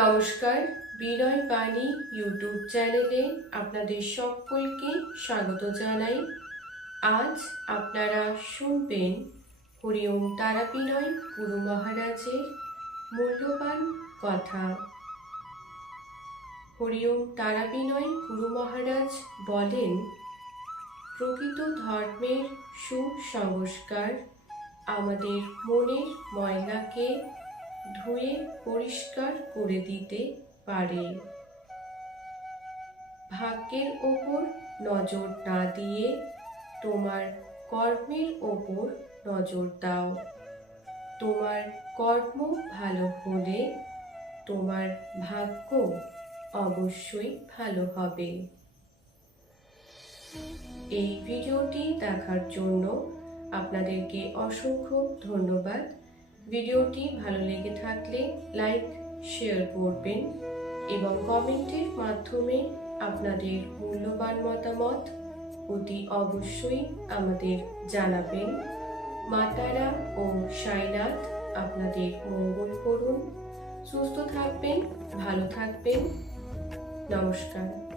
নমস্কার, বিনয় বাণী ইউটিউব চ্যানেলে আপনাদের সকলকে স্বাগত জানাই। আজ আপনারা শুনবেন হরিওম তারা বিনয় গুরু মহারাজের মূল্যবান কথা। হরিওম তারা বিনয় গুরু মহারাজ বলেন, প্রকৃত ধর্মের সুসংস্কার আমাদের মনের ময়লাকে ধুয়ে পরিষ্কার করে দিতে পারে। ভাগ্যের ওপর নজর না দিয়ে তোমার কর্মের ওপর নজর দাও। তোমার কর্ম ভালো হলে তোমার ভাগ্য অবশ্যই ভালো হবে। এই ভিডিওটি দেখার জন্য আপনাদেরকে অসংখ্য ধন্যবাদ। ভিডিওটি ভালো লেগে থাকলে লাইক, শেয়ার করবেন এবং কমেন্টের মাধ্যমে আপনাদের মূল্যবান মতামত অতি অবশ্যই আমাদের জানাবেন। মাতারা ও সাইনাথ আপনাদের মঙ্গল করুন। সুস্থ থাকবেন, ভালো থাকবেন। নমস্কার।